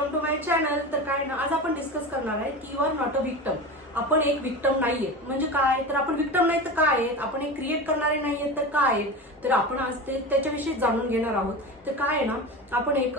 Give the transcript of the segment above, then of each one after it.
Welcome to my channel. तर काय ना, आज आपण डिस्कस करणार आहे की you are not a victim. आपण एक विक्टम नाहीये. म्हणजे काय, तर आपण विक्टम नाही तर काय आहेत, आपण एक क्रिएट करणारे नाहीये तर काय आहेत, तर आपण आज त्याच्याविषयी जाणून घेणार आहोत. तर काय आहे ना, आपण एक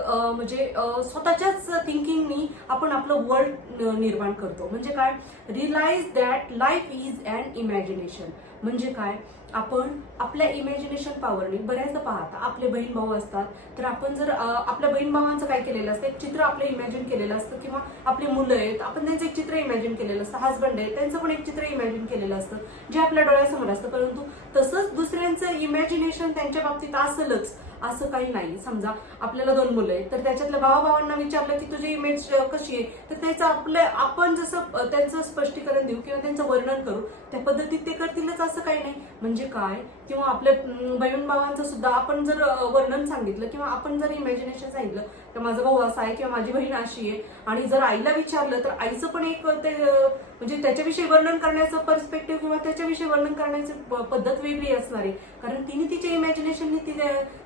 स्वतःच्याच थिंकिंगनी आपण आपलं वर्ल्ड निर्माण करतो. म्हणजे काय, realise that life is an imagination. म्हणजे काय, आपण आपल्या इमॅजिनेशन पॉवरने बऱ्याचदा पाहता आपले बहीण भाऊ असतात, तर आपण जर आपल्या बहीण भावांचं काय केलेलं असतं, एक चित्र आपलं इमॅजिन केलेलं असतं, किंवा आपली मुलं आहेत आपण त्यांचं एक चित्र इमॅजिन केलेलं असतं, हसबंड आहे त्यांचं पण एक चित्र इमॅजिन केलेलं असतं जे आपल्या डोळ्यासमोर असतं. परंतु तसंच दुसऱ्यांचं इमॅजिनेशन त्यांच्या बाबतीत असेलच असं काही नाही. समजा आपल्याला 2 मुलं आहेत, तर त्याच्यातल्या भावाभावांना विचारलं की तुझी इमेज कशी आहे, तर त्याचं आपण जसं त्यांचं स्पष्टीकरण देऊ किंवा त्यांचं वर्णन करू त्या पद्धतीत ते करतीलच असं काही नाही. म्हणजे काय, किंवा आपल्या बहीण भावांचं सुद्धा आपण जर वर्णन सांगितलं किंवा आपण जर इमॅजिनेशन सांगितलं तर माझा भाऊ असा आहे किंवा माझी बहीण अशी आहे, आणि जर आईला विचारलं तर आईचं पण एक ते म्हणजे त्याच्याविषयी वर्णन करण्याचं पर्स्पेक्टिव्ह किंवा त्याच्याविषयी वर्णन करण्याची पद्धत वेगळी असणार आहे. कारण तिने तिच्या इमॅजिनेशनने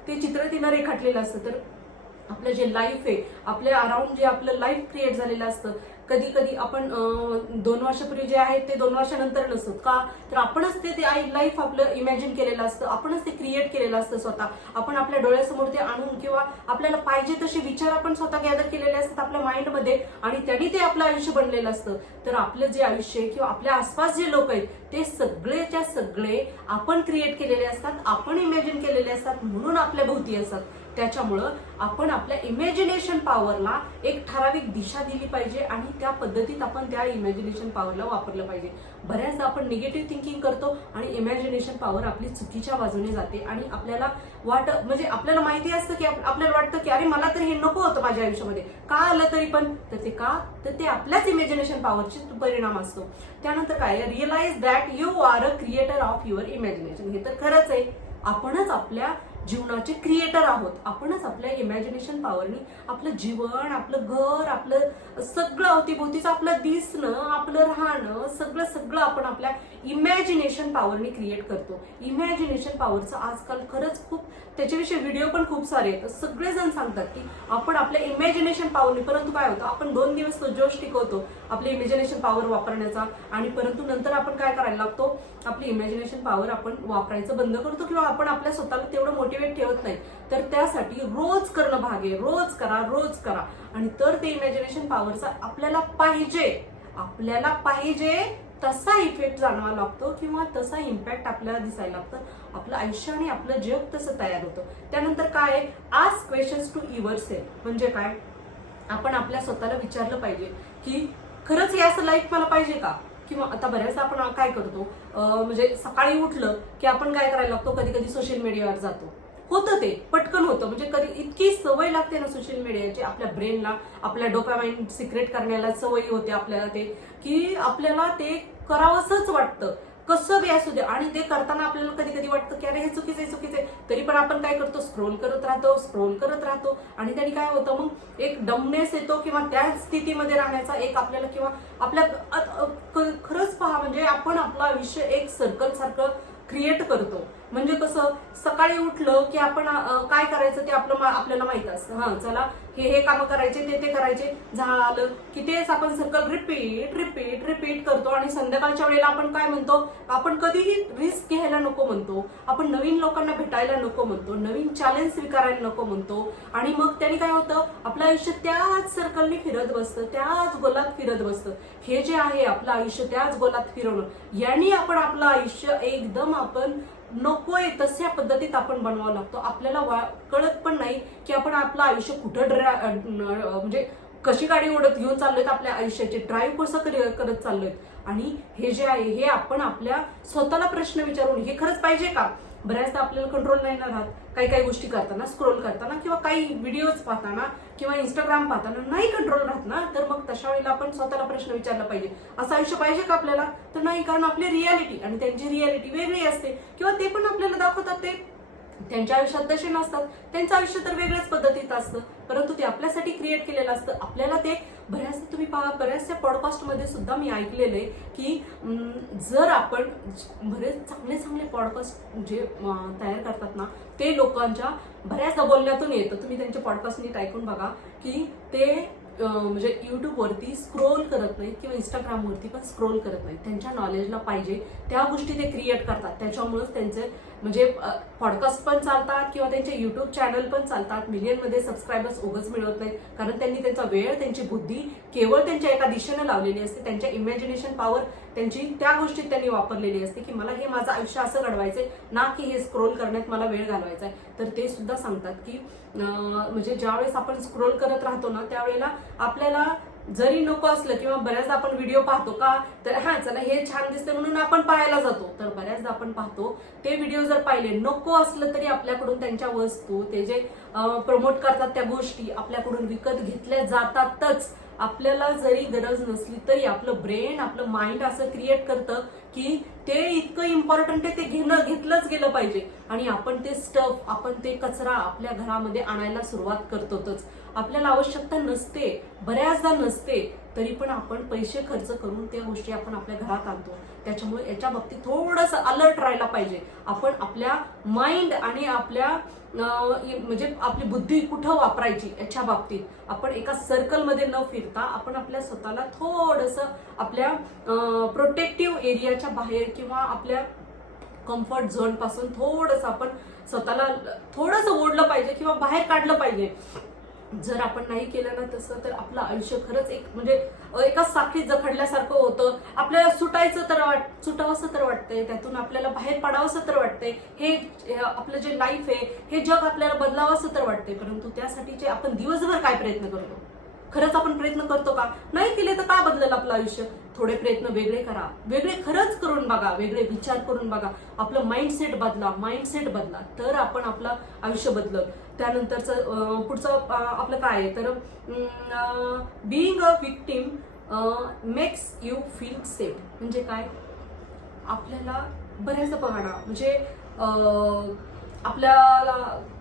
ते चित्र तिनं रेखाटलेलं असतं. तर आपलं जे लाईफ आहे, आपल्या अराउंड जे आपलं लाईफ क्रिएट झालेलं असतं, कधी कधी आपण 2 वर्षापूर्वी जे आहे ते 2 वर्षानंतर नसतो का, तर आपणच ते लाईफ आपलं इमॅजिन केलेलं असतं, आपणच ते क्रिएट केलेलं असतं स्वतः. आपण आपल्या डोळ्यासमोर ते आणून किंवा आपल्याला पाहिजे तसे विचार आपण स्वतः गॅदर केलेले असतात आपल्या माइंडमध्ये, आणि त्यांनी ते आपलं आयुष्य बनलेलं असतं. तर आपलं जे आयुष्य आहे किंवा आपल्या आसपास जे लोक आहेत ते सगळेच्या सगळे आपण क्रिएट केलेले असतात, आपण इमॅजिन केलेले असतात, म्हणून आपल्या भोवती असतात. त्याच्यामुळं आपण आपल्या इमॅजिनेशन पॉवरला एक ठराविक दिशा दिली पाहिजे आणि त्या पद्धतीत आपण त्या इमॅजिनेशन पॉवरला वापरलं पाहिजे. बऱ्याचदा आपण निगेटिव्ह थिंकिंग करतो आणि इमॅजिनेशन पॉवर आपली चुकीच्या बाजूने जाते, आणि आपल्याला म्हणजे आपल्याला माहिती असतं की आपल्याला वाटतं की अरे मला तर हे नको होतं माझ्या आयुष्यामध्ये, का आलं तरी पण, तर ते का, तर ते आपल्याच इमॅजिनेशन पॉवरचे परिणाम असतो. त्यानंतर काय, realise that you are a creator of your imagination. हे तर खरंच आहे, आपणच आपल्या जीवनाचे क्रिएटर आहोत. आपणच आपल्या इमॅजिनेशन पॉवरनी आपलं जीवन, आपलं घर, आपलं सगळं अवतीभोवतीचं आपलं दिसणं, आपलं राहणं, सगळं सगळं आपण आपल्या इमॅजिनेशन पॉवरनी क्रिएट करतो. इमॅजिनेशन पॉवरचं आजकाल खरंच खूप त्याच्याविषयी व्हिडिओ पण खूप सारे आहेत. सगळेजण सांगतात की आपण आपल्या इमॅजिनेशन पॉवरनी, परंतु काय होतं, आपण 2 दिवस तो जोश टिकवतो आपली इमॅजिनेशन पॉवर वापरण्याचा, आणि परंतु नंतर आपण काय करायला लागतो, आपली इमॅजिनेशन पॉवर आपण वापरायचं बंद करतो किंवा आपण आपल्या स्वतःला तेवढं मोटिवेट ठेवत नाही. तर त्यासाठी रोज करणं भाग आहे. रोज करा, आणि तर ते इमॅजिनेशन पॉवरचा आपल्याला पाहिजे तसा इफेक्ट जाणवा लागतो किंवा तसा इम्पॅक्ट आपल्याला दिसायला लागतं. आपलं आयुष्य आणि आपलं जग तसं तयार होतं. त्यानंतर काय, आस्क क्वेश्चन्स टू युअरसेल्फ. म्हणजे काय, आपण आपल्या स्वतःला विचारलं पाहिजे की खरंच हे असं लाईफ मला पाहिजे का. किंवा आता बऱ्याचदा आपण काय करतो, म्हणजे सकाळी उठलं की आपण काय करायला लागतो, कधी कधी सोशल मीडियावर जातो. होतं ते पटकन होतं, म्हणजे कधी इतकी सवय लागते ना सोशल मीडियाची आपल्या ब्रेनला, आपल्या डोपामाइन सिक्रेट करण्याला सवय होते आपल्याला, ते की आपल्याला ते करावंसच वाटतं कसं बी असू दे. आणि ते करताना आपल्याला कधी कधी वाटतं की अरे हे चुकीचं आहे, तरी पण आपण काय करतो, स्क्रोल करत राहतो, आणि त्याने काय होतं, मग एक डमनेस येतो किंवा त्या स्थितीमध्ये राहण्याचा एक आपल्याला, किंवा आपल्या खरंच पहा, म्हणजे आपण आपलं आयुष्य एक सर्कल सारखं क्रिएट करतो. म्हणजे कसं, सकाळी उठलं की आपण काय करायचं ते आपल्याला माहित असतं. हा चला हे कामं करायचे, ते करायचे, झालं की तेच आपण सर्कल रिपीट करतो. आणि संध्याकाळच्या वेळेला आपण काय म्हणतो, आपण कधीही रिस्क घ्यायला नको म्हणतो, आपण नवीन लोकांना भेटायला नको म्हणतो, नवीन चॅलेंज स्वीकारायला नको म्हणतो. आणि मग त्याने काय होतं, आपलं आयुष्य त्याच सर्कलनी फिरत बसतं, त्याच गोलात फिरत बसतं. हे जे आहे आपलं आयुष्य त्याच गोलात फिरवणं, यांनी आपण आपलं आयुष्य एकदम आपण नकोय तशा पद्धतीत आपण बनवावं लागतो. आपल्याला कळत पण नाही की आपण आपलं आयुष्य कुठं म्हणजे कशी गाडी ओढत घेऊन चाललोय, आपल्या आयुष्याचे ड्राईव्ह कसं करत चाललोय. आणि हे जे आहे हे आपण आपल्या स्वतःला प्रश्न विचारून, हे खरंच पाहिजे का. बऱ्याचदा आपल्याला कंट्रोल नाही ना राहत, काही गोष्टी करताना, स्क्रोल करताना किंवा काही व्हिडिओज पाहताना किंवा इंस्टाग्राम पाहताना नाही कंट्रोल राहत ना, तर मग तशा वेळेला आपण स्वतःला प्रश्न विचारला पाहिजे, असं आयुष्य पाहिजे का आपल्याला. तर नाही, कारण आपली रियालिटी आणि त्यांची रियालिटी वेगळी असते, किंवा ते पण आपल्याला दाखवतात ते त्यांच्या आयुष्यात तसे नसतात, त्यांचं आयुष्य तर वेगळ्याच पद्धतीत असतं, परंतु ते आपल्यासाठी क्रिएट केलेलं असतं. आपल्याला ते बऱ्याचदा तुम्ही पहा, बऱ्याचशा पॉडकास्टमध्ये सुद्धा मी ऐकलेलं आहे की जर आपण बरेच चांगले पॉडकास्ट जे तयार करतात ना, ते लोकांच्या बऱ्याचदा बोलण्यातून येतं. तुम्ही त्यांचे पॉडकास्ट नीट ऐकून बघा की ते म्हणजे युट्यूबवरती स्क्रोल करत नाहीत किंवा इंस्टाग्रामवरती पण स्क्रोल करत नाहीत. त्यांच्या नॉलेजला पाहिजे त्या गोष्टी ते क्रिएट करतात. त्याच्यामुळेच त्यांचे म्हणजे पॉडकास्ट पण चालतात किंवा त्यांचे युट्यूब चॅनल पण चालतात. मिलियनमध्ये सबस्क्रायबर्स उगाच मिळवत नाहीत, कारण त्यांनी त्यांचा वेळ, त्यांची बुद्धी केवळ त्यांच्या एका दिशेनं लावलेली असते. त्यांच्या इमॅजिनेशन पॉवर त्यांची त्या गोष्टीत त्यांनी वापरलेली असते की मला हे माझं आयुष्य असं घडवायचंय, ना की हे स्क्रोल करण्यात मला वेळ घालवायचा आहे. तर ते सुद्धा सांगतात की म्हणजे ज्यावेळेस आपण स्क्रोल करत राहतो ना, त्यावेळेला आपल्याला जरी नको असलं किंवा बऱ्याचदा आपण व्हिडिओ पाहतो का, तर हा चला हे छान दिसते म्हणून आपण पाहायला जातो. तर बऱ्याचदा आपण पाहतो ते व्हिडिओ जर पाहिले, नको असलं तरी आपल्याकडून त्यांच्या वस्तू, ते जे प्रमोट करतात त्या गोष्टी आपल्याकडून विकत घेतल्या जातातच. आपल्याला जरी गरज नसली तरी आपलं ब्रेन, आपलं माइंड असं क्रिएट करतं की ते इतकं इम्पॉर्टंट आहे, ते घेतलंच गेलं पाहिजे. आणि आपण ते स्टफ, आपण ते कचरा आपल्या घरामध्ये आणायला सुरुवात करतोच. आपल्याला आवश्यकता नसते, बऱ्याचदा नसते, तरी पण आपण पैसे खर्च करून त्या गोष्टी आपण आपल्या घरात आणतो. त्याच्यामुळे याच्या बाबतीत थोडंसं अलर्ट राहायला पाहिजे. आपण आपल्या माइंड आणि आपल्या म्हणजे आपली बुद्धी कुठं वापरायची याच्या बाबतीत आपण एका सर्कलमध्ये न फिरता आपण आपल्या स्वतःला थोडंसं आपल्या प्रोटेक्टिव्ह एरियाच्या बाहेर किंवा आपल्या कम्फर्ट झोन पासून थोडंसं आपण स्वतःला थोडंसं ओढलं पाहिजे किंवा बाहेर काढलं पाहिजे. जर आपण नाही केलं ना तसं, तर आपलं आयुष्य खरंच एक म्हणजे एका साखळीत जखडल्यासारखं होतं. आपल्याला सुटावंसं तर वाटतंय, त्यातून आपल्याला बाहेर पडावंसं तर वाटतंय. हे आपलं जे लाईफ आहे, हे जग आपल्याला बदलावंसं तर वाटतंय. परंतु त्यासाठीचे आपण दिवसभर काय प्रयत्न करतो? खरंच आपण प्रयत्न करतो का? नाही केले तर का बदलेल आपलं आयुष्य? थोडे प्रयत्न वेगळे करा, वेगळे खरंच करून बघा, वेगळे विचार करून बघा. आपलं माइंडसेट बदला, तर आपण आपलं आयुष्य बदलत. त्यानंतरचं पुढचं आपलं काय आहे, तर being a victim makes you feel safe. म्हणजे काय, आपल्याला बऱ्याचदा बघा ना, म्हणजे आपल्याला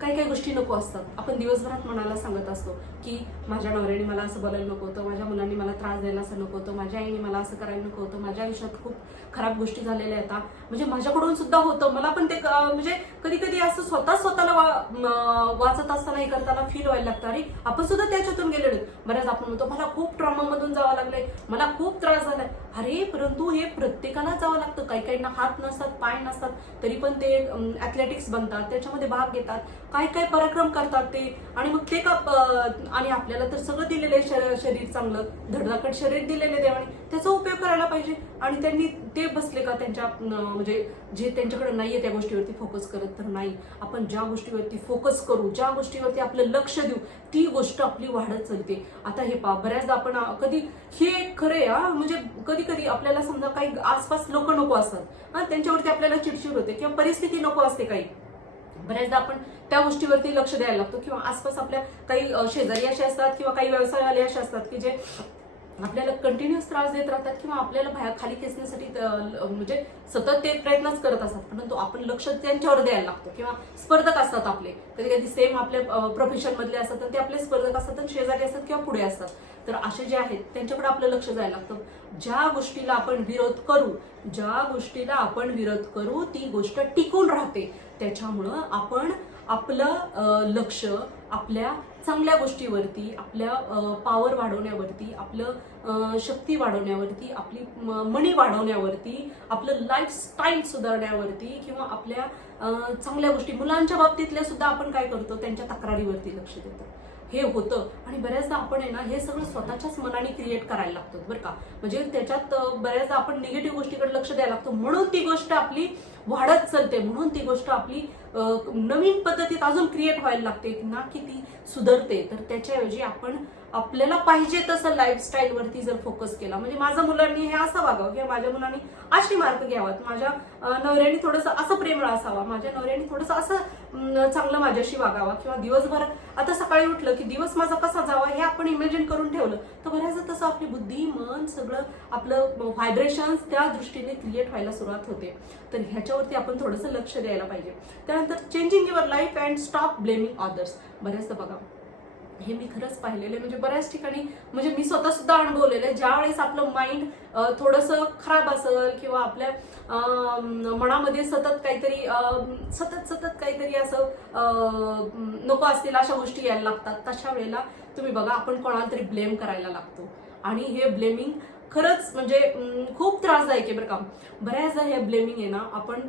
काही काही गोष्टी नको असतात. आपण दिवसभरात मनाला सांगत असतो की माझ्या नवऱ्याने मला असं बोलायला नको होतं, माझ्या मुलांनी मला त्रास द्यायला असं नको होतं, माझ्या आईने मला असं करायला नको होतं, माझ्या आयुष्यात खूप खराब गोष्टी झालेल्या आहेत, म्हणजे माझ्याकडून सुद्धा होतं. मला पण ते म्हणजे कधी कधी असं स्वतःला वाचत असताना हे करताना फील व्हायला लागतं, अरे आपण सुद्धा त्याच्यातून गेलेलो. बऱ्याच आपण म्हणतो मला खूप ट्रॉमामधून जावं लागलंय, मला खूप त्रास झालाय. अरे परंतु हे प्रत्येकाला जावं लागतं. काही काहींना हात नसतात, पाय नसतात, तरी पण ते ॲथलेटिक्स बनतात, त्याच्यामध्ये भाग घेतात, काय काय पराक्रम करतात ते. आणि मग ते का आणि आपल्याला तर सगळं दिलेलं आहे, शरीर चांगलं धडधाकट शरीर दिलेले देवाने, त्याचा उपयोग करायला पाहिजे. आणि त्यांनी ते बसले का त्यांच्या म्हणजे जे त्यांच्याकडे नाहीये त्या गोष्टीवरती फोकस करत? तर नाही. आपण ज्या गोष्टीवरती फोकस करू, ज्या गोष्टीवरती आपलं लक्ष देऊ, ती गोष्ट आपली वाढत चालते. आता हे बऱ्याचदा आपण कधी हे खरे म्हणजे कधी कधी आपल्याला समजा काही आसपास लोक नको असतात, त्यांच्यावरती आपल्याला चिडचिड होते किंवा परिस्थिती नको असते काही. बऱ्याचदा आपण त्या गोष्टीवरती लक्ष द्यायला लागतो किंवा आसपास आपल्या काही शेजारी असे असतात किंवा काही व्यवसायवाले असे असतात की जे आपल्याला कंटिन्युअस त्रास देत राहतात किंवा आपल्याला खाली खेचण्यासाठी म्हणजे सतत ते प्रयत्नच करत असतात. परंतु आपण लक्ष त्यांच्यावर द्यायला लागतो. किंवा स्पर्धक असतात आपले, कधी कधी सेम आपल्या प्रोफेशन मधले असतात तर ते आपले स्पर्धक असतात आणि शेजारी असतात किंवा पुढे असतात. तर असे जे आहेत त्यांच्याकडे आपलं लक्ष जायला लागतं. ज्या गोष्टीला आपण विरोध करू ती गोष्ट टिकून राहते. त्याच्यामुळं आपण आपलं लक्ष आपल्या चांगल्या गोष्टीवरती, आपल्या पॉवर वाढवण्यावरती, आपलं शक्ती वाढवण्यावरती, आपली मनी वाढवण्यावरती, आपलं लाईफस्टाईल सुधारण्यावरती किंवा आपल्या चांगल्या गोष्टी, मुलांच्या बाबतीतल्या सुद्धा आपण काय करतो, त्यांच्या तक्रारीवरती लक्ष देतो. हे होतं. आणि बऱ्याचदा आपण आहे ना हे सगळं स्वतःच्याच मनाने क्रिएट करायला लागतो बरं का. म्हणजे त्याच्यात बऱ्याचदा आपण निगेटिव्ह गोष्टीकडे लक्ष द्यायला लागतो, म्हणून ती गोष्ट आपली वाढत चालते, म्हणून ती गोष्ट आपली नवीन पद्धतीत अजून क्रिएट व्हायला लागते ना की ती सुधारते. तर त्याच्याऐवजी आपण आपल्याला पाहिजे तसं लाईफस्टाईल वरती जर फोकस केला, म्हणजे माझ्या मुलांनी हे असं वागावं किंवा माझ्या मुलांनी अशी मार्क घ्यावात, माझ्या नवऱ्याने थोडंसं असं प्रेमळ असावा, माझ्या नवऱ्याने थोडंसं असं चांगलं माझ्याशी वागावा, किंवा दिवसभर आता सकाळी उठलं की दिवस माझा कसा जावा हे आपण इमॅजिन करून ठेवलं तर बऱ्याचदा तसं आपली बुद्धी, मन, सगळं आपलं व्हायब्रेशन्स त्या दृष्टीने क्रिएट व्हायला सुरुवात होते. तर ह्याच्यावरती आपण थोडंसं लक्ष द्यायला पाहिजे. त्यानंतर changing your life and stop blaming others. बऱ्याचदा बघा हे मी खरंच पाहिलेलं आहे. म्हणजे बऱ्याच ठिकाणी म्हणजे मी स्वतः सुद्धा अनुभवलेलं आहे. ज्या वेळेस आपलं माइंड थोडंसं खराब असेल किंवा आपल्या मनामध्ये सतत काहीतरी असं नको असलेल्या अशा गोष्टी यायला लागतात. तशा वेळेला तुम्ही बघा, आपण कोणाला तरी ब्लेम करायला लागतो आणि हे ब्लेमिंग खरंच म्हणजे खूप त्रासदायक आहे बरं का. बऱ्याचदा हे ब्लेमिंग आहे ना, आपण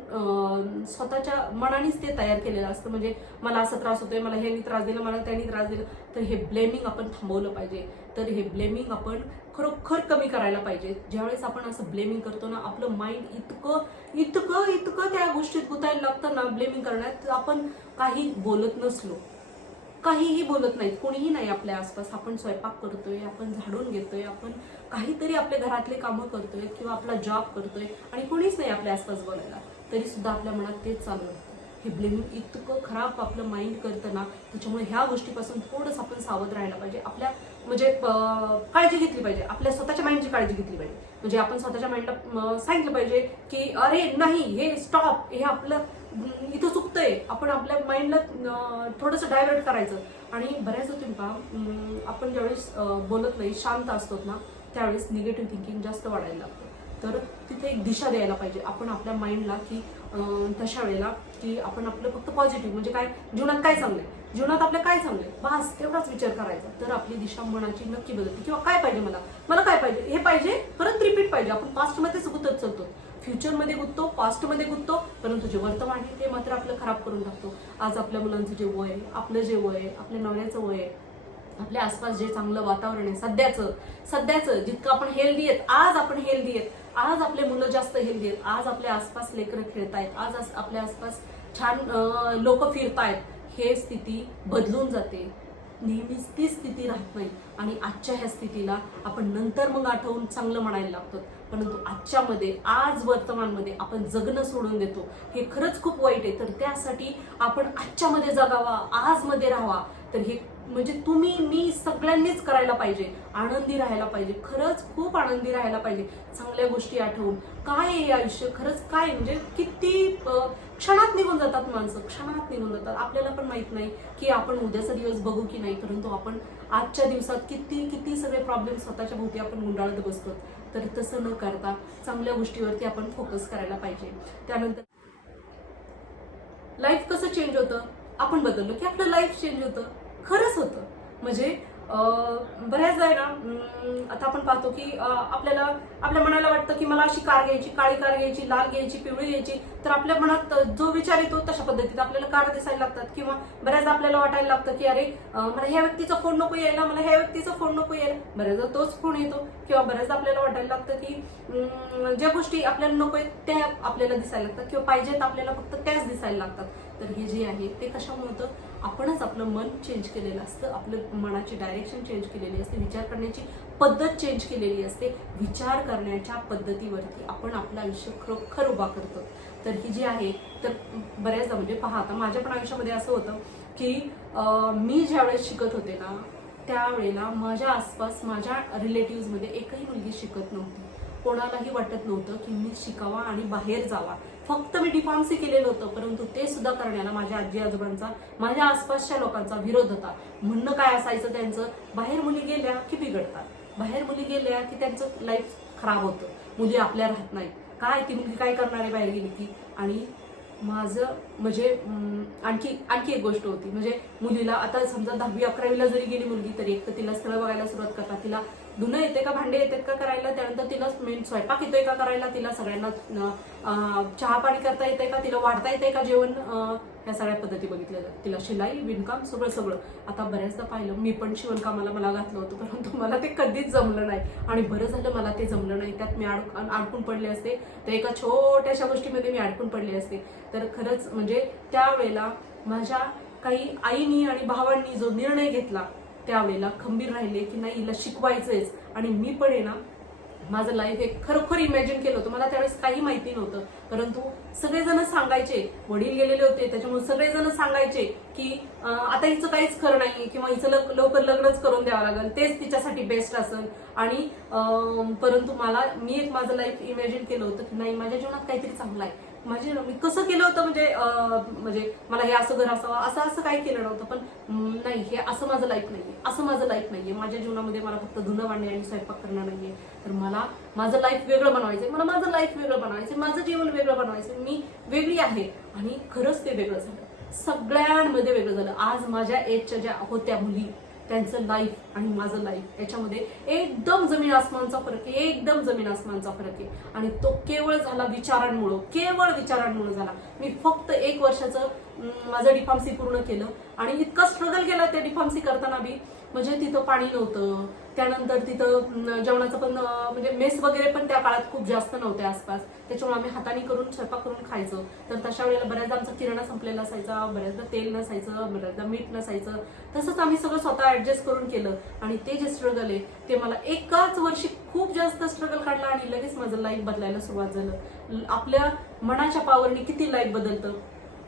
स्वतःच्या मनानेच ते तयार केलेलं असतं. म्हणजे मला असा त्रास होतोय, मला ह्यानी त्रास दिला, मला त्यांनी त्रास दिला, तर हे ब्लेमिंग आपण थांबवलं पाहिजे. तर हे ब्लेमिंग आपण खरोखर कमी करायला पाहिजे. ज्यावेळेस आपण असं ब्लेमिंग करतो ना, आपलं माइंड इतकं त्या गोष्टीत गुतायला लागतं ना ब्लेमिंग करण्यात, आपण काही बोलत नसलो, काहीही बोलत नाहीत, कोणीही नाही आपल्या आसपास, आपण स्वयंपाक करतोय, आपण झाडून घेतोय, आपण काहीतरी आपल्या घरातले कामं करतोय किंवा आपला जॉब करतोय आणि कोणीच नाही आपल्या आसपास बोलायला, तरी सुद्धा आपल्या मनात तेच चालू असतं. हे ब्लेमिंग इतकं खराब आपलं माइंड करतं ना, त्याच्यामुळे ह्या गोष्टीपासून थोडंसं आपण सावध राहायला पाहिजे. आपल्या म्हणजे काळजी घेतली पाहिजे, आपल्या स्वतःच्या माइंडची काळजी घेतली पाहिजे. म्हणजे आपण स्वतःच्या माइंडला सांगितलं पाहिजे की अरे नाही, हे स्टॉप, हे आपलं इथं चुकतंय. आपण आपल्या माइंडला थोडंसं डायव्हर्ट करायचं. आणि बऱ्याचदा तुम्ही पहा, आपण ज्यावेळेस बोलत नाही, शांत असतो ना, त्यावेळेस निगेटिव्ह थिंकिंग जास्त वाढायला लागतं. तर तिथे एक दिशा द्यायला पाहिजे आपण आपल्या माइंडला की तशा वेळेला की आपण आपलं फक्त पॉझिटिव्ह, म्हणजे काय जीवनात काय चांगलंय, जीवनात आपलं काय चांगलंय, बस तेवढाच विचार करायचा. तर आपली दिशा मनाची नक्की बदलते. किंवा काय पाहिजे, मला काय पाहिजे, हे पाहिजे, परत रिपीट पाहिजे. आपण पास्टमध्येच गुंतत चालतो, फ्युचरमध्ये गुंततो, पास्टमध्ये गुंततो, परंतु जे वर्तमान आहे ते मात्र आपलं खराब करून टाकतो. आज आपल्या मुलांचं जे वय आहे, आपलं जे वय आहे, आपल्या नवऱ्याचं वय आहे, आपल्या आसपास जे चांगलं वातावरण आहे सध्याचं जितकं आपण हेल्दी आहेत, आज आपण हेल्दी आहेत, आज आपले मुलं जास्त हेल्दी आहेत, आज आपल्या आसपास लेकरं खेळतायत, आज आपल्या आसपास छान लोक फिरतायत, हे स्थिती बदलून जाते. नेहमीच ती स्थिती राहत नाही. आणि आजच्या ह्या स्थितीला आपण नंतर मग आठवून चांगलं म्हणायला लागतो, परंतु आजच्यामध्ये, आज वर्तमानमध्ये आपण जगणं सोडून देतो. हे खरंच खूप वाईट आहे. तर त्यासाठी आपण आजच्यामध्ये जगावा, आजमध्ये राहावा. तर हे म्हणजे तुम्ही, मी, सगळ्यांनीच करायला पाहिजे. आनंदी राहायला पाहिजे, खरंच खूप आनंदी राहायला पाहिजे. चांगल्या गोष्टी आठवून, काय आहे आयुष्य, खरंच काय म्हणजे किती क्षणात निघून जातात माणसं, क्षणात निघून जातात. आपल्याला पण माहित नाही की आपण उद्याचा दिवस बघू की नाही, परंतु आपण आजच्या दिवसात किती सगळे प्रॉब्लेम स्वतःच्या भोवती आपण गुंडाळत बसतो. तर तसं न करता चांगल्या गोष्टीवरती आपण फोकस करायला पाहिजे. त्यानंतर लाईफ कसं चेंज होतं, आपण बदललो की आपलं लाईफ चेंज होतं. खरंच होतं. म्हणजे बऱ्याचदा आहे ना, आता आपण पाहतो की आपल्या मनाला वाटतं की मला अशी कार घ्यायची, काळी कार घ्यायची, लाल घ्यायची, पिवळी घ्यायची. तर आपल्या मनात जो विचार येतो तशा पद्धतीत आपल्याला कार दिसायला लागतात. किंवा बऱ्याचदा आपल्याला वाटायला लागतं की अरे मला ह्या व्यक्तीचा फोन नको यायला, मला ह्या व्यक्तीचा फोन नको यायला. बऱ्याचदा तोच फोन येतो. किंवा बऱ्याचदा आपल्याला वाटायला लागतं की ज्या गोष्टी आपल्याला नको आहेत त्या आपल्याला दिसायला लागतात, किंवा पाहिजेत आपल्याला फक्त त्याच दिसायला लागतात. तर हे जे आहे ते कशामुळे होतं, आपणच आपलं मन चेंज केलेलं असतं, आपलं मनाची डायरेक्शन चेंज केलेली असते, विचार करण्याची पद्धत चेंज केलेली असते. विचार करण्याच्या पद्धतीवरती आपण आपलं आयुष्य खरोखर उभा करतो. तर ही जी आहे, तर बऱ्याचदा म्हणजे पहा, आता माझ्या पण आयुष्यामध्ये असं होतं की मी ज्यावेळेस शिकत होते ना, त्यावेळेला माझ्या आसपास, माझ्या रिलेटिव्हमध्ये एकही मुलगी शिकत नव्हती. कोणालाही वाटत नव्हतं की मी शिकावा आणि बाहेर जावा. फक्त मी डिफॉर्मसी केलेलं होतं, परंतु ते सुद्धा करण्याला माझ्या आजी आजोबांचा, माझ्या आसपासच्या लोकांचा विरोध होता. म्हणणं काय असायचं त्यांचं, बाहेर मुली गेल्या की बिघडतात, बाहेर मुली गेल्या की त्यांचं लाईफ खराब होतं, मुली आपल्या राहत नाहीत, काय ती मुलगी काय करणार आहे बाहेर गेली की. आणि माझं म्हणजे आणखी एक गोष्ट होती, म्हणजे मुलीला आता समजा 10वी 11वीला जरी गेली मुलगी, तरी एक तर तिला स्थळ बघायला सुरुवात करतात, तिला धुणं येते का, भांडे येतात का करायला, त्यानंतर तिला मेन स्वयंपाक येतोय का करायला, तिला सगळ्यांना चहा पाणी करता येते का, तिला वाढता येते का जेवण, ह्या सगळ्या पद्धती बघितल्या जातात. तिला शिलाई, विणकाम सगळं. आता बऱ्याचदा पाहिलं, मी पण शिवणकामाला मला घातलं होतं, परंतु मला ते कधीच जमलं नाही. आणि बरं झालं मला ते जमलं नाही, त्यात मी अडकून पडले असते, तर एका छोट्याशा गोष्टीमध्ये मी अडकून पडले असते. तर खरंच म्हणजे त्यावेळेला माझ्या काही आईनी आणि भावांनी जो निर्णय घेतला, त्यावेळेला खंबीर राहिले की नाही, हिला शिकवायचंच. आणि मी पण आहे ना, माझं लाईफ एक खरोखर इमॅजिन केलं होतं. मला त्यावेळेस काही माहिती नव्हतं, परंतु सगळेजण सांगायचे, वडील गेलेले होते त्याच्यामुळे सगळेजण सांगायचे की आता हिचं काहीच खरं नाही, किंवा हिचं लवकर लग्नच करून द्यावं लागेल, तेच तिच्यासाठी बेस्ट असेल. आणि परंतु मी एक माझं लाईफ इमॅजिन केलं होतं की नाही, माझ्या जीवनात काहीतरी चांगलं आहे, माझे मी कसं केलं होतं म्हणजे मला हे असं घर असावं असं काही केलं नव्हतं, पण नाही, हे असं माझं लाईफ नाहीये, असं माझं लाईफ नाहीये. माझ्या जीवनामध्ये मला फक्त धुणं भांडे आणि स्वयंपाक करणं नाहीये, तर मला माझं लाईफ वेगळं बनवायचंय, मला माझं लाईफ वेगळं बनवायचंय, माझं जीवन वेगळं बनवायचंय. मी वेगळी आहे आणि खरंच ते वेगळं झालं, सगळ्यांमध्ये वेगळं झालं. आज माझ्या एजच्या ज्या होत्या मुली, त्यांचं लाईफ आणि माझं लाईफ याच्यामध्ये एकदम जमीन आसमानचा फरक आहे, एकदम जमीन आसमानचा फरक आहे. आणि तो केवळ झाला विचारांमुळं, केवळ विचारांमुळे झाला. मी फक्त 1 वर्षाचं माझं डिफार्मसी पूर्ण केलं आणि इतका स्ट्रगल केला त्या डिफार्मसी करताना बी. म्हणजे तिथं पाणी नव्हतं, त्यानंतर तिथं जेवणाचं पण म्हणजे मेस वगैरे पण त्या काळात खूप जास्त नव्हते आसपास, त्याच्यामुळे आम्ही हाताने करून स्वयंपाक करून खायचो. तर तशा वेळेला बऱ्याचदा आमचा किराणा संपलेला असायचा, बऱ्याचदा तेल नसायचं, बऱ्याचदा मीठ नसायचं. तसंच आम्ही सगळं स्वतः ऍडजस्ट करून केलं आणि ते जे स्ट्रगल आहे ते मला एकाच वर्षी खूप जास्त स्ट्रगल काढला आणि लगेच माझं लाईफ बदलायला सुरुवात झालं. आपल्या मनाच्या पावरने किती लाईफ बदलतं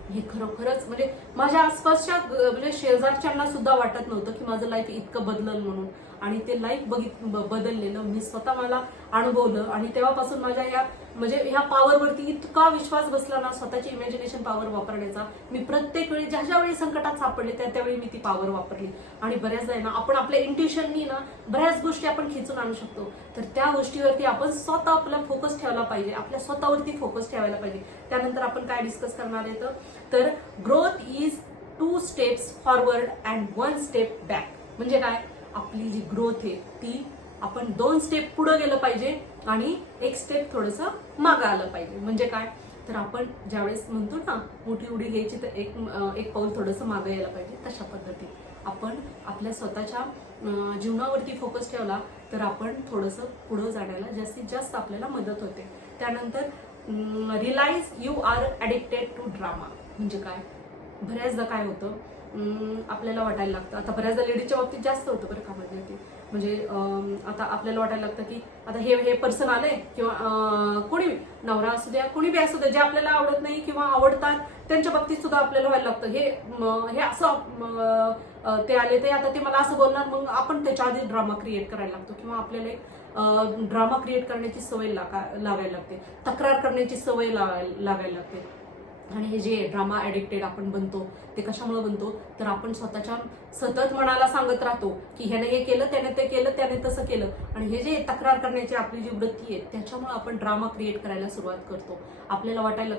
हे खरोखरच म्हणजे माझ्या आसपासच्या म्हणजे शेजारच्यांना सुद्धा वाटत नव्हतं की माझं लाईफ इतकं बदललं म्हणून. आणि ते लाईफ बदललेलं मी स्वतः मला अनुभवलं आणि तेव्हापासून माझ्या ह्या पॉवरवरती इतका विश्वास बसला ना, स्वतःची इमॅजिनेशन पॉवर वापरण्याचा. मी प्रत्येक वेळी ज्या वेळी संकटात सापडले त्यावेळी मी ती पॉवर वापरली. आणि बऱ्याचदा आहे ना, आपण आपल्या इंट्युशननी ना बऱ्याच गोष्टी आपण खिचून आणू शकतो. तर त्या गोष्टीवरती आपण स्वतः आपला फोकस ठेवला पाहिजे, आपल्या स्वतःवरती फोकस ठेवायला पाहिजे. त्यानंतर आपण काय डिस्कस करणार आहे तर growth is 2 steps forward and 1 step back. म्हणजे काय, आपली जी ग्रोथ आहे ती आपण 2 स्टेप पुढे गेलं पाहिजे आणि 1 स्टेप थोडंसं मागं आलं पाहिजे. म्हणजे काय, तर आपण ज्यावेळेस म्हणतो ना मोठी उडी घ्यायची तर एक पाऊल थोडंसं मागं यायला पाहिजे. तशा पद्धतीत आपण आपल्या स्वतःच्या जीवनावरती फोकस ठेवला तर आपण थोडंसं पुढं जाण्याला जास्तीत जास्त आपल्याला मदत होते. त्यानंतर realise you are addicted to drama. म्हणजे काय, बऱ्याचदा काय होतं आपल्याला वाटायला लागतं, आता बऱ्याचदा लेडीजच्या बाबतीत जास्त होतं बरं का म्हणजे आता आपल्याला वाटायला लागतं की आता हे पर्सन आलंय किंवा कोणी नवरा असू द्या कोणी बी असू द्या, जे आपल्याला आवडत नाही किंवा आवडतात त्यांच्या बाबतीत सुद्धा आपल्याला व्हायला लागतं हे असं ते आले ते आता ते मला असं बोलणार, मग आपण त्याच्या आधी ड्रामा क्रिएट करायला लागतो किंवा आपल्याला एक ड्रामा क्रिएट करण्याची सवय लागायला लागते, तक्रार करण्याची सवय लागायला लागते. आणि हे जे ड्रामा ॲडिक्टेड आपण बनतो ते कशामुळे बनतो, तर आपण स्वतःच्या सतत मनाला सांगत राहतो की ह्याने हे केलं, त्याने ते केलं, त्याने तसं केलं. आणि हे जे तक्रार करण्याची आपली जी वृत्ती आहे त्याच्यामुळे आपण ड्रामा क्रिएट करायला सुरुवात करतो. आपल्याला वाटायला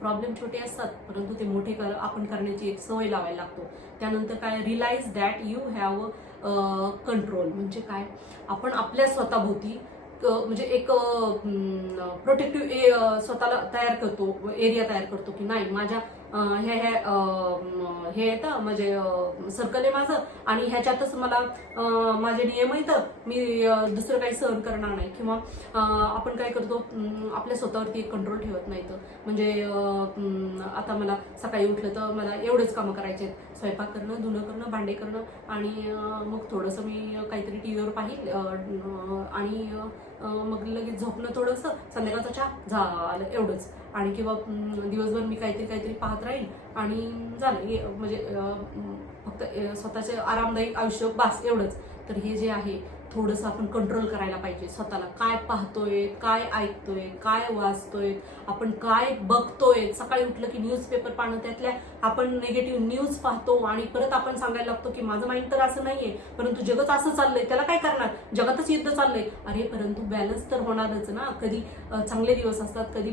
प्रॉब्लेम छोटे असतात परंतु ते मोठे आपण करण्याची एक सवय लावायला लागतो. त्यानंतर काय, realise that you have control. म्हणजे काय, आपण आपल्या स्वतःभोवती म्हणजे एक प्रोटेक्टिव्ह स्वतःला तयार करतो, एरिया तयार करतो की नाही माझ्या हे येतं म्हणजे सर्कल आहे माझं आणि ह्याच्यातच मला माझे नियम येतं, मी दुसरं काही सहन करणार नाही. किंवा आपण काय करतो, आपल्या स्वतःवरती एक कंट्रोल ठेवत नाही. तर म्हणजे आता मला सकाळी उठलं तर मला एवढेच कामं करायचे आहेत, स्वयंपाक करणं, धुणं करणं, भांडे करणं आणि मग थोडंसं मी काहीतरी टीव्हीवर पाहिलं आणि मग लगेच झोपणं, थोडंसं संध्याकाळचा चहा झालं एवढंच. आणि किंवा दिवसभर मी काहीतरी पाहत राहील आणि झालं म्हणजे फक्त स्वतःचे आरामदायी आयुष्य बास एवढंच. तर हे जे आहे थोडंसं आपण कंट्रोल करायला पाहिजे स्वतःला. काय पाहतोय, काय ऐकतोय, काय वाचतोय, आपण काय बघतोय. सकाळी उठलं की न्यूजपेपर पाहणं, त्यातल्या आपण निगेटिव्ह न्यूज पाहतो आणि परत आपण सांगायला लागतो की माझं माइंड तर असं नाहीये, परंतु जगच असं चाललंय, त्याला काय करणार, जगातच युद्ध चाललंय. अरे परंतु बॅलन्स तर होणारच ना. कधी चांगले दिवस असतात, कधी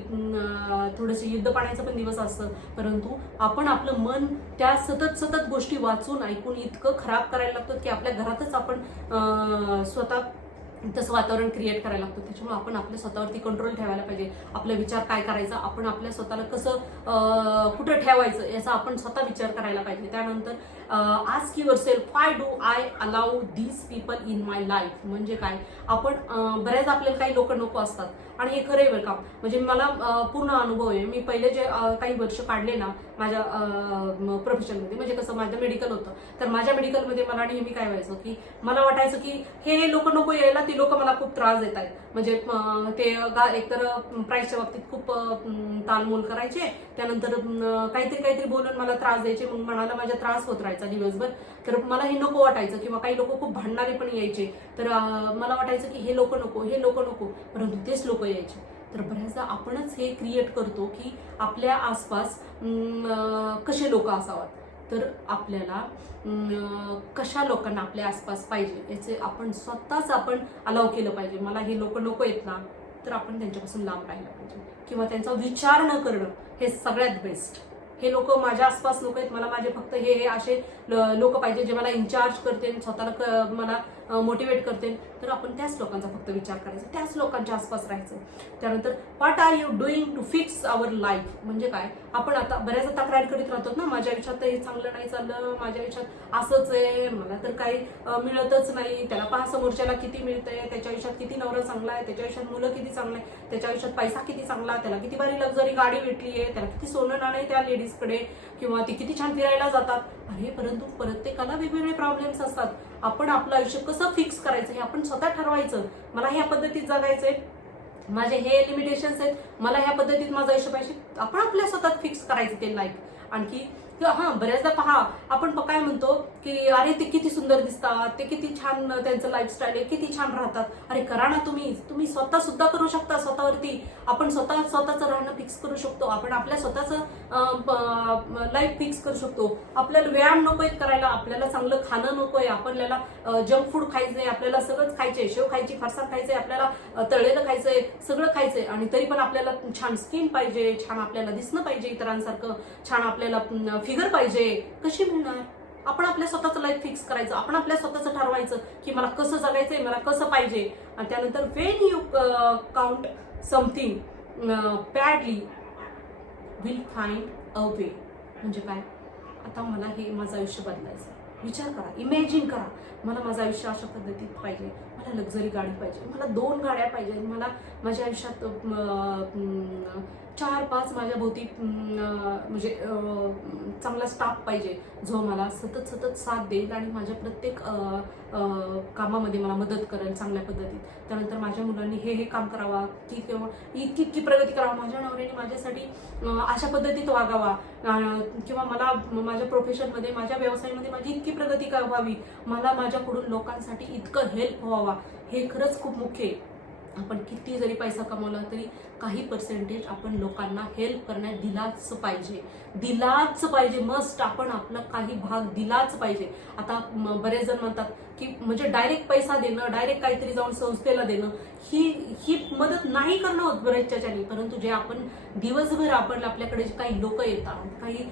थोडेसे युद्ध पाण्याचं पण दिवस असतं, परंतु आपण आपलं मन त्या सतत गोष्टी वाचून ऐकून इतकं खराब करायला लागतं की आपल्या घरातच आपण स्वतः तसं वातावरण क्रिएट करायला लागतं. त्याच्यामुळे आपण आपल्या स्वतःवरती कंट्रोल ठेवायला पाहिजे. आपला विचार काय करायचा, आपण आपल्या स्वतःला कसं कुठं ठेवायचं याचा आपण स्वतः विचार करायला पाहिजे. त्यानंतर ask yourself, why do I allow these people in my life. म्हणजे काय, आपण बऱ्याच आपल्याला काही लोक नको असतात आणि हे खरं आहे बरं का. म्हणजे मला पूर्ण अनुभव आहे. मी पहिले जे काही वर्ष काढले ना माझ्या प्रोफेशनमध्ये, म्हणजे कसं माझं मेडिकल होतं, तर माझ्या मेडिकलमध्ये मला नेहमी काय व्हायचं की मला वाटायचं की हे लोक नको यायला, ती लोक मला खूप त्रास देत आहेत. म्हणजे ते एकतर प्राईसच्या बाबतीत खूप तालमोल करायचे, त्यानंतर काहीतरी बोलून मला त्रास द्यायचे, मग मनाला माझ्या त्रास होत राहायचा दिवसभर. तर मला हे नको वाटायचं. किंवा काही लोक खूप भांडणारे पण यायचे, तर मला वाटायचं की हे लोक नको, परंतु तेच लोक यायचे. तर बऱ्याचदा आपणच हे क्रिएट करतो की आपल्या आसपास कसे लोक असावेत. तर आपल्याला कशा लोकांना आपल्या आसपास पाहिजे याचे आपण स्वतःच अलाव केलं पाहिजे. मला हे लोक नको आहेत ना, तर आपण त्यांच्यापासून लांब राहिलं पाहिजे किंवा त्यांचा विचार न करणं हे सगळ्यात बेस्ट. हे लोक माझ्या आसपास नको आहेत, मला माझे फक्त हे असे लोक पाहिजे जे मला इन्चार्ज करतील, स्वतःला मला मोटिवेट करतील. तर आपण त्याच लोकांचा फक्त विचार करायचा, त्याच लोकांच्या आसपास राहायचं. त्यानंतर what are you doing to fix our life, म्हणजे काय, आपण आता बऱ्याचदा तक्रार करीत राहतो ना, माझ्या आयुष्यात हे चांगलं नाही चाललं, माझ्या आयुष्यात असंच आहे, मला तर काही मिळतच नाही, त्याला पहा समोरच्याला किती मिळतंय, त्याच्या आयुष्यात किती नवरा चांगला आहे, त्याच्या आयुष्यात मुलं किती चांगलं आहे, त्याच्या आयुष्यात पैसा किती चांगला, त्याला किती भारी लक्झरी गाडी भेटली आहे, त्याला किती सोनं नाणं त्या लेडीजकडे, किंवा ती किती छान फिरायला जातात. अरे परंतु प्रत्येकाला वेगवेगळे प्रॉब्लेम्स असतात. आपण आपलं आयुष्य कसं फिक्स करायचं हे आपण स्वतः ठरवायचं. मला ह्या पद्धतीत जगायचंय, माझे हे लिमिटेशन्स आहेत, मला ह्या पद्धतीत माझं आयुष्य पाहिजे. आपण आपल्या स्वतः फिक्स करायचं ते लाईफ. आणखी बऱ्याचदा पहा आपण काय म्हणतो की अरे ते किती सुंदर दिसतात, ते किती छान त्यांचं लाईफस्टाईल आहे, किती छान राहतात. अरे करा ना, तुम्ही स्वतः सुद्धा करू शकता स्वतःवरती. आपण स्वतःचं राहणं फिक्स करू शकतो. आपण आपल्या स्वतःचं लाईफ फिक्स करू शकतो. आपल्याला व्यायाम नकोय करायला, आपल्याला चांगलं खाणं नकोय, आपल्याला जंक फूड खायचंय, आपल्याला सगळंच खायचंय, शेव खायची, फरसाण खायचंय, आपल्याला तळलेलं खायचंय, सगळं खायचंय. आणि तरी पण आपल्याला छान स्किन पाहिजे, छान आपल्याला दिसणं पाहिजे इतरांसारखं, छान आपल्याला फिगर पाहिजे. कशी मिळणार? आपण आपल्या स्वतःचं लाईफ फिक्स करायचं, आपण आपल्या स्वतःचं ठरवायचं की मला कसं जगायचंय, मला कसं पाहिजे. आणि त्यानंतर when you count something badly will find a way. म्हणजे काय, आता मला हे माझं आयुष्य बदलायचं, विचार करा, इमॅजिन करा, मला माझं आयुष्य अशा पद्धतीत पाहिजे, मला लक्झरी गाडी पाहिजे, मला 2 गाड्या पाहिजे, मला माझ्या आयुष्यात 4-5 माझ्या भोवती म्हणजे चांगला स्टाफ पाहिजे जो मला सतत साथ देईल आणि माझ्या प्रत्येक कामामध्ये मला मदत करेल चांगल्या पद्धतीत. त्यानंतर माझ्या मुलांनी हे काम करावा, की किंवा इतकी प्रगती करावा, माझ्या नवऱ्याने माझ्यासाठी अशा पद्धतीत वागावा, किंवा मला माझ्या प्रोफेशनमध्ये, माझ्या व्यवसायामध्ये माझी इतकी प्रगती व्हावी, मला माझ्याकडून लोकांसाठी इतकं हेल्प व्हावा. हे खरंच खूप मुख्य आहे. आपण किती जरी पैसा कमवला तरी काही पर्सेंटेज आपण लोकांना हेल्प करण्यात दिलाच पाहिजे. मस्ट आपण आपला काही भाग दिलाच पाहिजे. आता बरेच जण म्हणतात की म्हणजे डायरेक्ट पैसा देणं, डायरेक्ट काहीतरी जाऊन संस्थेला देणं, ही मदत नाही करणं होत बऱ्याचशाने. परंतु जे आपण दिवसभर आपल्याकडे काही लोक येतात, काही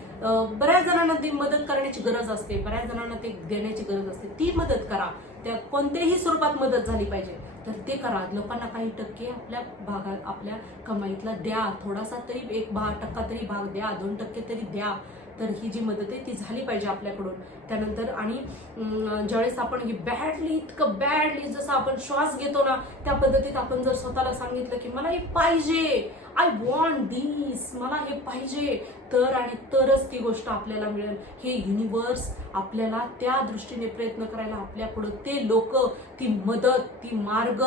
बऱ्याच जणांना ती मदत करण्याची गरज असते, बऱ्याच जणांना ते देण्याची गरज असते, ती मदत करा. त्या कोणत्याही स्वरूपात मदत झाली पाहिजे तर ते करा. लोकांना काही टक्के आपल्या भागात, आपल्या कमाईतला द्या, थोडासा तरी 1% तरी भाग द्या, 2% तरी द्या. तर ही जी मदत आहे ती झाली पाहिजे आपल्याकडून. त्यानंतर आणि ज्यावेळेस आपण इतकं बॅडली जसं आपण श्वास घेतो ना त्या पद्धतीत आपण जर स्वतःला सांगितलं की मला हे पाहिजे, आय वॉन्ट दिस, मला हे पाहिजे, तर आणि तरच ती गोष्ट आपल्याला मिळेल. हे युनिव्हर्स आपल्याला त्या दृष्टीने प्रयत्न करायला, आपल्याकडं ते लोक, ती मदत, ती मार्ग,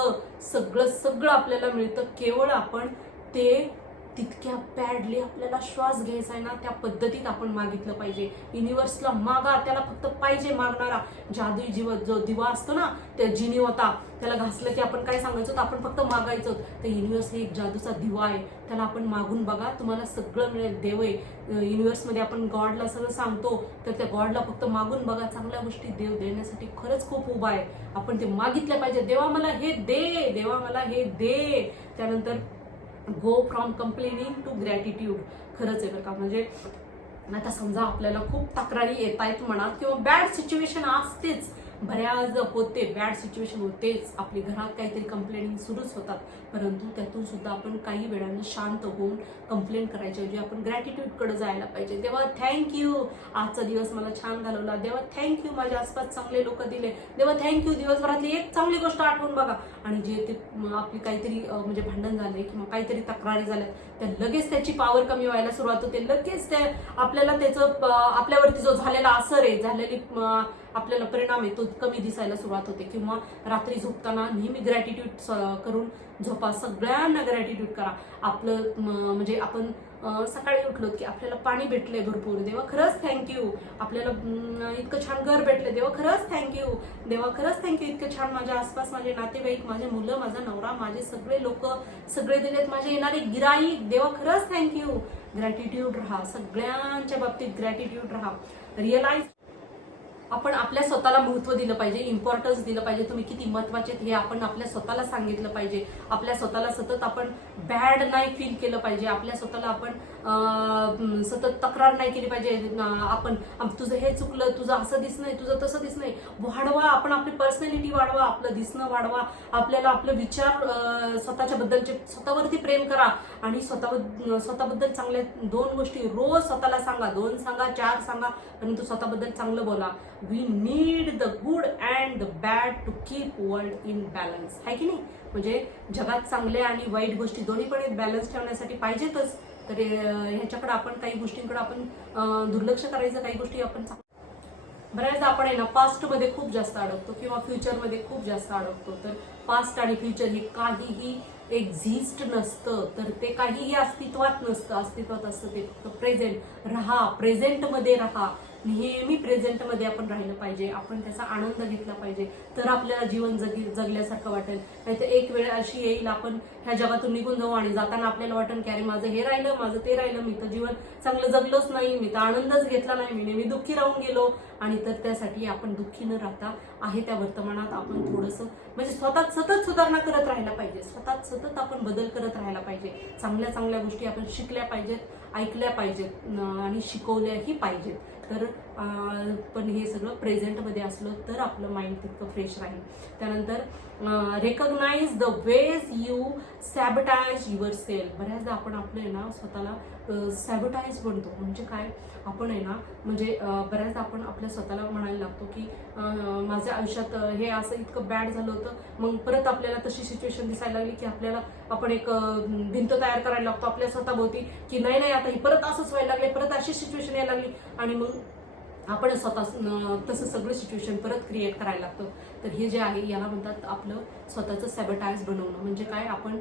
सगळं आपल्याला मिळतं. केवळ आपण ते तितक्या बॅडली आपल्याला श्वास घ्यायचा आहे ना त्या पद्धतीत आपण मागितलं पाहिजे. युनिव्हर्सला मागा, त्याला फक्त पाहिजे मागणारा. जादुई जो दिवा असतो ना, त्या जिनी होता, त्याला घासलं की आपण काय सांगायचो, आपण फक्त मागायचो. तर युनिव्हर्स हे एक जादूचा दिवा आहे, त्याला आपण मागून बघा, तुम्हाला सगळं मिळेल. देव आहे युनिव्हर्समध्ये, आपण गॉडला सगळं सांगतो, तर त्या गॉडला फक्त मागून बघा. चांगल्या गोष्टी देव देण्यासाठी खरंच खूप उभा आहे. आपण ते मागितल्या पाहिजे, देवा मला हे दे, देवा मला हे दे. त्यानंतर go from complaining to gratitude. खरंच आहे बरं का. म्हणजे आता समजा आपल्याला खूप तक्रारी येत आहेत मनात, किंवा बॅड सिच्युएशन असतेच, बऱ्याच होते, बॅड सिच्युएशन होतेच, आपली घरात काहीतरी कंप्लेनिंग सुरूच होतात. परंतु त्यातून सुद्धा आपण काही वेळाने शांत होऊन कंप्लेंट करायच्या ऐवजी आपण ग्रॅटिट्यूडकडे जायला पाहिजे. देवा थँक्यू, आजचा दिवस मला छान घालवला. देवा थँक्यू, माझ्या आसपास चांगले लोक दिले. देवा थँक्यू, दिवसभरातली एक चांगली गोष्ट आठवून बघा. आणि जे ते आपली काहीतरी म्हणजे भांडण झाले किंवा काहीतरी तक्रारी झाल्या, त्या लगेच त्याची पॉवर कमी व्हायला सुरुवात होते. लगेच त्या आपल्याला त्याचं आपल्यावरती जो झालेला असर आहे, झालेली आपल्याला परिणाम आहे, तो कमी दिसायला सुरुवात होते. किंवा रात्री झोपताना नेहमी ग्रॅटिट्यूड करून झोपा. सगळ्यांना ग्रॅटिट्यूड करा. आपलं म्हणजे आपण सकाळी उठलो की आपल्याला पाणी भेटलंय भरपूर, देवा खरंच थँक्यू. आपल्याला इतकं छान घर भेटलं, देवा खरंच थँक्यू. देवा खरंच थँक्यू. इतकं छान माझ्या आसपास माझे नातेवाईक, माझे मुलं, माझा नवरा, माझे सगळे लोक, सगळे दिलेत, माझे येणारे गिराईक, देवा खरंच थँक्यू. ग्रॅटिट्यूड राहा, सगळ्यांच्या बाबतीत ग्रॅटिट्यूड राहा. रिअलाइज आपण आपल्या स्वतःला महत्त्व दिलं पाहिजे, इम्पॉर्टन्स दिलं पाहिजे. तुम्ही किती महत्त्वाचे हे आपण आपल्या स्वतःला सांगितलं पाहिजे. आपल्या स्वतःला सतत आपण बॅड नाही फील केलं पाहिजे. आपल्या स्वतःला आपण सतत तक्रार नाही केली पाहिजे. आपण तुझं हे चुकलं, तुझं असं दिसणं, तुझं तसं दिसणं. वाढवा, आपण आपली पर्सनॅलिटी वाढवा, आपलं दिसणं वाढवा, आपल्याला आपलं विचार स्वतःच्या बद्दलचे, स्वतःवरती प्रेम करा आणि स्वतःबद्दल चांगल्या 2 गोष्टी रोज स्वतःला सांगा. 2 सांगा, 4 सांगा, परंतु स्वतःबद्दल चांगलं बोला. We need the good and the bad to keep world in balance, आहे की नाही? म्हणजे जगात चांगल्या आणि वाईट गोष्टी दोन्ही पण बॅलन्स ठेवण्यासाठी पाहिजेतच. तर ह्याच्याकडे आपण काही गोष्टींकडे आपण दुर्लक्ष करायचं, काही गोष्टी आपण बऱ्याचदा आपण आहे ना पास्टमध्ये खूप जास्त अडकतो किंवा फ्युचरमध्ये खूप जास्त अडकतो. तर पास्ट आणि फ्युचर हे काहीही एक्झिस्ट नसतं, तर ते काहीही अस्तित्वात नसतं. अस्तित्वात असतं ते फक्त प्रेझेंट. राहा, प्रेझेंटमध्ये राहा, नेहमी प्रेझेंटमध्ये आपण राहिलं पाहिजे. आपण त्याचा आनंद घेतला पाहिजे, तर आपल्याला जीवन जगल्यासारखं वाटेल. नाहीतर एक वेळ अशी येईल आपण ह्या जगातून निघून जाऊ आणि जाताना आपल्याला वाटेल की अरे माझं हे राहिलं, माझं ते राहिलं, मी तर जीवन चांगलं जगलोच नाही, मी तर आनंदच घेतला नाही, मी नेहमी दुःखी राहून गेलो. आणि तर त्यासाठी आपण दुःखी न राहता आहे त्या वर्तमानात आपण थोडंसं म्हणजे स्वतः सतत सुधारणा करत राहायला पाहिजे. स्वतः सतत आपण बदल करत राहायला पाहिजे. चांगल्या चांगल्या गोष्टी आपण शिकल्या पाहिजेत, ऐकल्या पाहिजेत आणि शिकवल्याही पाहिजेत. तर पण हे सगळं प्रेझेंटमध्ये असलं तर आपलं माइंड तितकं फ्रेश राहील. त्यानंतर recognise the ways you sabotage yourself. बऱ्याचदा आपण आपलं ना स्वतःला सॅबटाइज बनतो. म्हणजे काय, आपण आहे ना म्हणजे बऱ्याचदा आपण आपल्या स्वतःला म्हणायला लागतो की माझ्या आयुष्यात हे असं इतकं बॅड झालं होतं. मग परत आपल्याला तशी सिच्युएशन दिसायला लागली की आपल्याला आपण एक भिंत तयार करायला लागतो आपल्या स्वतःभोवती की नाही आता ही परत असंच व्हायला लागले, परत अशी सिच्युएशन यायला लागली आणि मग आपण स्वतः तसं सगळं सिच्युएशन परत क्रिएट करायला लागतं. तर हे जे आहे याला म्हणतात आपलं स्वतःचं सॅबटाइज बनवणं. म्हणजे काय, आपण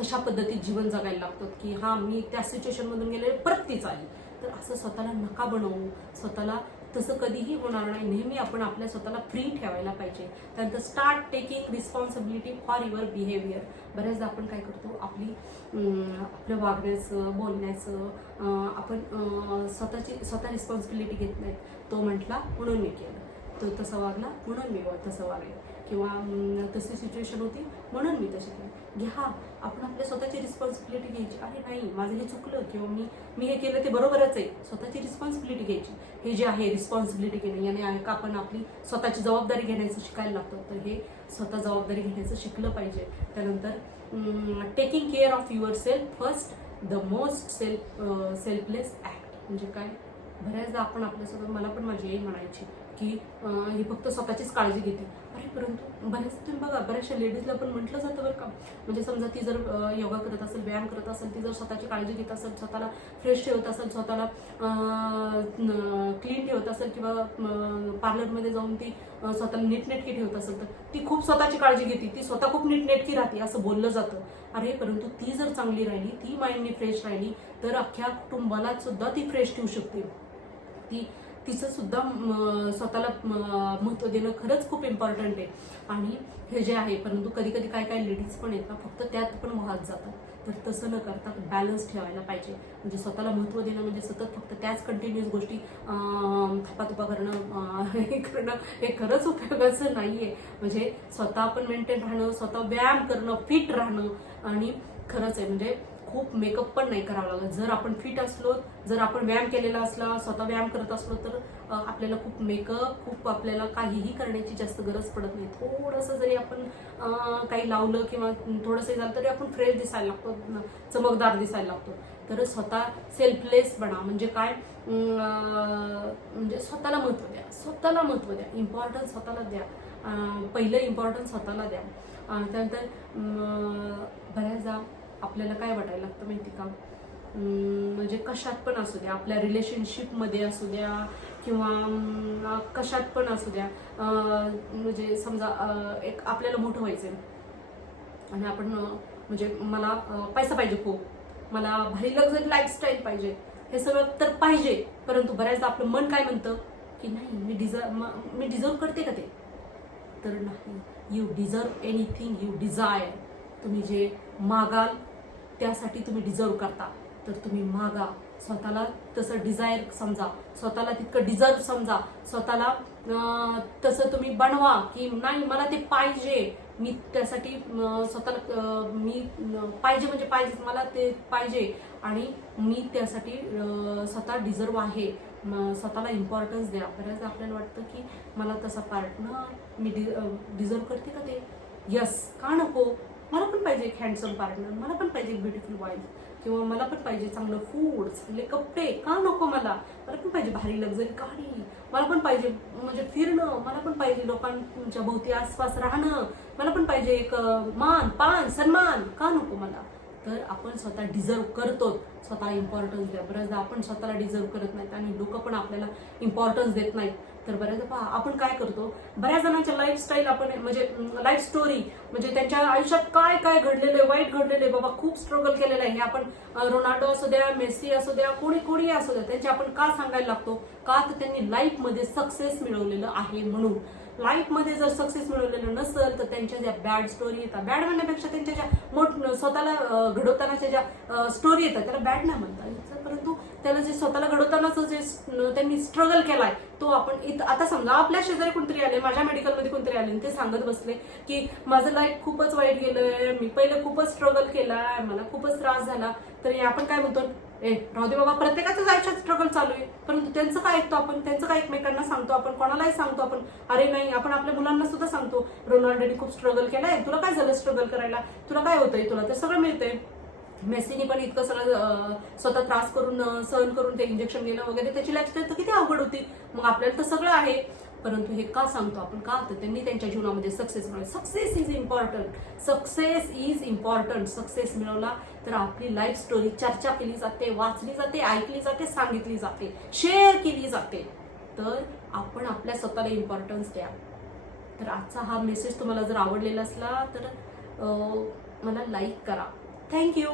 तशा पद्धतीत जीवन जगायला लागतो की हा मी त्या सिच्युएशनमधून गेले परत तीच आली. तर असं स्वतःला नका बनवू. स्वतःला तसं कधीही होणार नाही. नेहमी आपण आपल्या स्वतःला फ्री ठेवायला पाहिजे. त्यानंतर start taking responsibility for your behaviour. बऱ्याचदा आपण काय करतो, आपलं वागण्याचं, बोलण्याचं आपण स्वतः रिस्पॉन्सिबिलिटी घेत नाही. तो म्हटला म्हणून मी केलं, तो तसा वागला म्हणून मी तसं वागले, किंवा तशी सिच्युएशन होती म्हणून मी तशी केली. घ्या, आपण आपल्या स्वतःची रिस्पॉन्सिबिलिटी घ्यायची. अरे नाही, माझं हे चुकलं किंवा मी हे केलं ते बरोबरच आहे. स्वतःची रिस्पॉन्सिबिलिटी घ्यायची. हे जे आहे रिस्पॉन्सिबिलिटी घेणं याने आपण आपली स्वतःची जबाबदारी घेण्याचं शिकायला लागतो. तर हे स्वतः जबाबदारी घेण्याचं शिकलं पाहिजे. त्यानंतर taking care of your self first, the most selfless act. म्हणजे काय, बऱ्याचदा आपण आपल्यासोबत, मला पण माझी आई म्हणायची की ही फक्त स्वतःचीच काळजी घेते. अरे परंतु बऱ्याच तुम्ही बघा, बऱ्याचशा लेडीजला पण म्हटलं जातं बरं का. म्हणजे समजा ती जर योगा करत असेल, व्यायाम करत असेल, ती जर स्वतःची काळजी घेत असेल, स्वतःला फ्रेश ठेवत असेल, स्वतःला क्लीन ठेवत असेल किंवा पार्लरमध्ये जाऊन ती स्वतःला नीटनेटकी ठेवत असेल, तर ती खूप स्वतःची काळजी घेते, ती स्वतः खूप नीटनेटकी राहते असं बोललं जातं. अरे परंतु ती जर चांगली राहिली, ती माइंडनी फ्रेश राहिली, तर अख्ख्या कुटुंबाला सुद्धा ती फ्रेश ठेवू शकते. तिचं सुद्धा स्वतःला महत्त्व देणं खरंच खूप इम्पॉर्टंट आहे. आणि हे जे आहे, परंतु कधी कधी काय लेडीज पण आहेत ना, फक्त त्यात पण वाहत जातात. तर तसं न करता बॅलन्स ठेवायला पाहिजे. म्हणजे स्वतःला महत्त्व देणं म्हणजे सतत फक्त त्याच कंटिन्युअस गोष्टी थपाथपा करणं हे करणं हे खरंच उपयोगाचं नाही आहे. म्हणजे स्वतः आपण मेंटेन राहणं, स्वतः व्यायाम करणं, फिट राहणं, आणि खरंच आहे म्हणजे खूप मेकअप पण नाही करावं लागत. जर आपण फिट असलो, जर आपण व्यायाम केलेला असला, स्वतः व्यायाम करत असलो, तर आपल्याला खूप मेकअप, खूप आपल्याला काहीही करण्याची जास्त गरज पडत नाही. थोडंसं जरी आपण काही लावलं किंवा थोडंसं झालं तरी आपण फ्रेश दिसायला लागतो, चमकदार दिसायला लागतो. तर स्वतः सेल्फलेस बना. म्हणजे काय, म्हणजे स्वतःला महत्त्व द्या, स्वतःला महत्त्व द्या, इम्पॉर्टन्स स्वतःला द्या. पहिलं इम्पॉर्टन्स स्वतःला द्या. त्यानंतर बऱ्याचदा आपल्याला काय वाटायला लागतं माहिती का, म्हणजे कशात पण असू द्या, आपल्या रिलेशनशिपमध्ये असू द्या किंवा कशात पण असू द्या, म्हणजे समजा एक आपल्याला मोठं व्हायचं आणि आपण म्हणजे मला पैसा पाहिजे खूप, मला भारी लक्झरी लाईफस्टाईल पाहिजे, हे सगळं तर पाहिजे, परंतु बऱ्याचदा आपलं मन काय म्हणतं की नाही, मी डिझर्व करते का ते? तर नाही. You deserve anything you desire. तुम्ही जे मागाल त्यासाठी तुम्ही डिझर्व करता, तर तुम्ही मागा. स्वतःला तसं डिझायर समजा, स्वतःला तितकं डिझर्व समजा, स्वतःला तसं तुम्ही बनवा की नाही मला ते पाहिजे, मी त्यासाठी स्वतःला मी पाहिजे म्हणजे पाहिजे, मला ते पाहिजे आणि मी त्यासाठी स्वतः डिझर्व आहे. स्वतःला इम्पॉर्टन्स द्या. बऱ्याच आपल्याला वाटतं की मला तसा पार्टनर मी डिझर्व करते का ते? यस, का नको? मला पण पाहिजे एक हँडसम पार्टनर, मला पण पाहिजे एक ब्युटिफुल वाईफ, किंवा मला पण पाहिजे चांगलं फूड, चांगले कपडे, का नको? मला पण पाहिजे भारी लक्झरी गाडी, मला पण पाहिजे म्हणजे फिरणं, मला पण पाहिजे लोकांच्या भोवती आसपास राहणं, मला पण पाहिजे एक मान पान सन्मान, का नको मला? तर आपण स्वतः डिझर्व करतो. स्वतःला इम्पॉर्टन्स द्या. बऱ्याचदा आपण स्वतःला डिझर्व करत नाहीत आणि लोक पण आपल्याला इम्पॉर्टन्स देत नाहीत. तर बऱ्याचदा पहा आपण काय करतो, बऱ्याच जणांच्या लाईफस्टाईल आपण म्हणजे लाईफ स्टोरी म्हणजे त्यांच्या आयुष्यात काय काय घडलेलं आहे, वाईट घडलेलं आहे, बाबा खूप स्ट्रगल केलेलं आहे, हे आपण रोनाल्डो असू द्या, मेसी असू द्या, कोणी असू द्या, त्यांचे आपण का सांगायला लागतो? का तर त्यांनी लाईफमध्ये सक्सेस मिळवलेलं आहे म्हणून. लाईफमध्ये जर सक्सेस मिळवलेलं नसेल तर त्यांच्या ज्या बॅड स्टोरी येतात, बॅड म्हणण्यापेक्षा त्यांच्या ज्या स्वतःला घडवतानाच्या ज्या स्टोरी येतात त्याला बॅड नाही म्हणता येत, परंतु त्याला जे स्वतःला घडवतानाच जे त्यांनी स्ट्रगल केलाय तो आपण आता समजा आपल्या शेजारी कोणतरी आले, माझ्या मेडिकलमध्ये कोणतरी आले, ते सांगत बसले की माझं लाईफ खूपच वाईट गेलंय, मी पहिलं खूपच स्ट्रगल केलाय, मला खूपच त्रास झाला, तर आपण काय म्हणतो, राहू दे बाबा, प्रत्येकाच्याच आयुष्यात स्ट्रगल चालू आहे. परंतु त्यांचं काय ऐकतो आपण, त्यांचं काय एकमेकांना सांगतो आपण, कोणालाही सांगतो आपण, अरे नाही, आपण आपल्या मुलांना सुद्धा सांगतो रोनाल्डोनी खूप स्ट्रगल केलाय, तुला काय झालं स्ट्रगल करायला, तुला काय होतंय, तुला तर सगळं मिळतंय. मेसीनी पण इतकं सगळं स्वतः त्रास करून सहन करून ते इंजेक्शन घेणं वगैरे, त्याची लाईफस्टाईल तर किती अवघड होती. मग आपल्याला तर सगळं आहे, परंतु हे का सांगतो आपण, का तर त्यांनी त्यांच्या जीवनामध्ये सक्सेस मिळवला. Success is important, success is important. Success मिळवला तर आपली लाईफ स्टोरी चर्चा केली जाते, वाचली जाते, ऐकली जाते, सांगितली जाते, शेअर केली जाते. तर आपण आपल्या स्वतःला इम्पॉर्टन्स द्या. तर आजचा हा मेसेज तुम्हाला जर आवडलेला असला तर मला लाईक करा. थँक्यू.